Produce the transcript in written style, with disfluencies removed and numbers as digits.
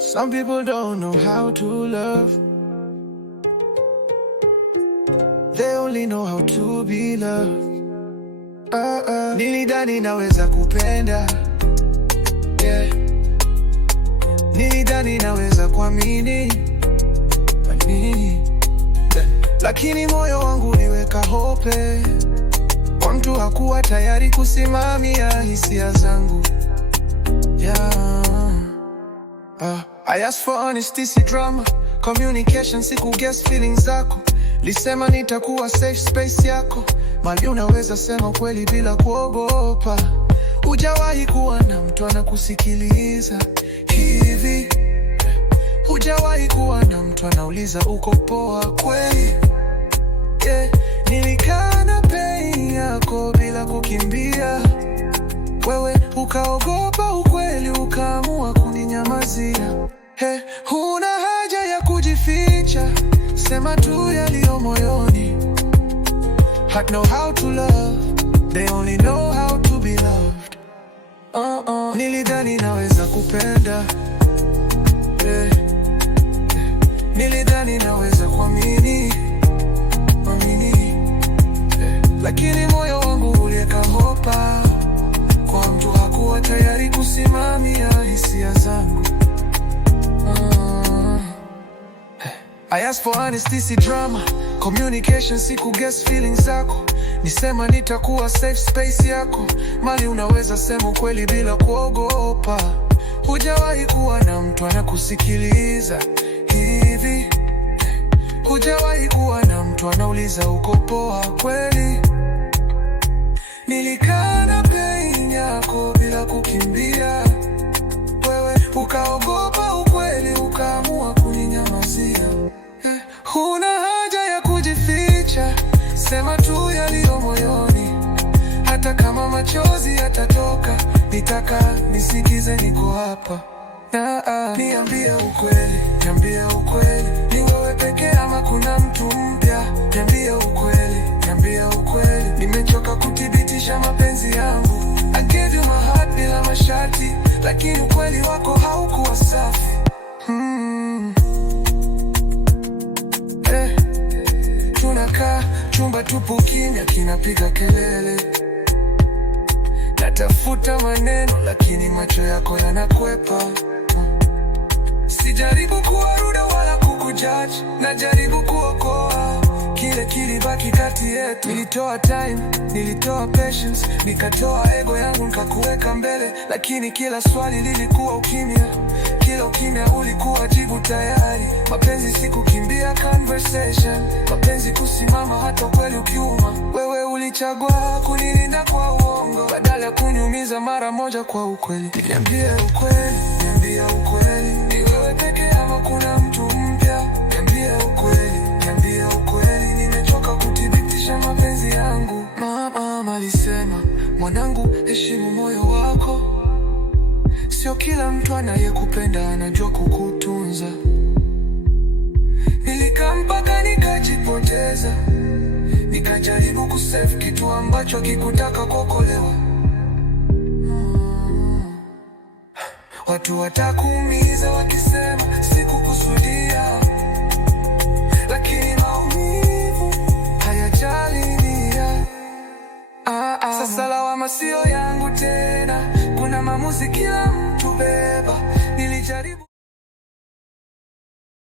Some people don't know how to love. They only know how to be loved. Nilidhani naweza kupenda, yeah. Nilidhani naweza kuamini, lakini moyo wangu uliweka hope kwa mtu hakuwa tayari kusimamia hisia zangu, yeah. I asked for honesty, si drama, communication, siku guess feelings zako. Lisema nitakuwa safe space yako, mali unaweza sema kweli bila kuogopa. Hujawahi kuwa na mtu anakusikiliza hivi. Hujawahi kuwa na mtu anauliza uko poa kweli, yeah. Nilikaa na pain yako bila kukimbia. Wewe ukaogopa ukweli, ukaamua kuninyamazia. Huna haja ya kujificha, sema tu yaliyo moyoni. Heart know how to love, they only know how to be loved. Nilidhani naweza kupenda, yeah. Nilidhani naweza kuamini, yeah. Lakini moyo wangu uliweka hopa kwa mtu hakuwa tayari kusimamia hisia zangu. I asked for honesty, si drama, communication, siku guess feelings zako. Nisema nitakuwa safe space yako, mali unaweza sema ukweli bila kuogopa. Hujawahi kuwa na mtu anakusikiliza hivi. Hujawahi kuwa na mtu anauliza uko poa kweli. Nilikaa na pain yako bila kukimbia. Wewe ukaogopa ukweli, ukaamua kuninyamazia. Huna haja ya kujificha, sema tu yaliyo moyoni. Hata kama machozi yatatoka, nitaka nisikize, niko hapa. Niambie ukweli, niambie ukweli. Ni wewe pekee ama kuna mtu mpya? Niambie ukweli, niambie ukweli. Nimechoka kuthibitisha mapenzi yangu. I gave you my heart bila masharti, lakini ukweli wako haukuwa safi. Tunakaa chumba tupu, kimya kinapiga kelele. Natafuta maneno lakini macho yako yanakwepa. Sijaribu kuwa rude wala kukujudge, najaribu kuokoa kile kilibaki kati yetu. Nilitoa time, nilitoa patience, nikatoa ego yangu nikakuweka mbele. Lakini kila swali lilikuwa ukimya, kila ukimya ulikuwa jibu tayari. Mapenzi si kukimbia conversation, mapenzi kusimama hata kweli ukiuma. Wewe ulichagua kunilinda kwa uongo badala ya kuniumiza mara moja kwa ukweli. Niambie ukweli, niambie ukweli. Ni wewe pekee ama kuna mtu mpya? Niambie ukweli, niambie ukweli. Nimechoka kuthibitisha mapenzi yangu. Mama alisema, mwanangu, heshimu moyo wako. Sio kila mtu anayekupenda anajua kukutunza. Nilikaa mpaka nikajipoteza, nikajaribu kusave kitu ambacho kikutaka kuokolewa. Watu watakuumiza wakisema sikukusudia, lakini maumivu hayajali nia. Sasa lawama sio yangu tena, kuna maamuzi kila mtu beba. Nilijaribu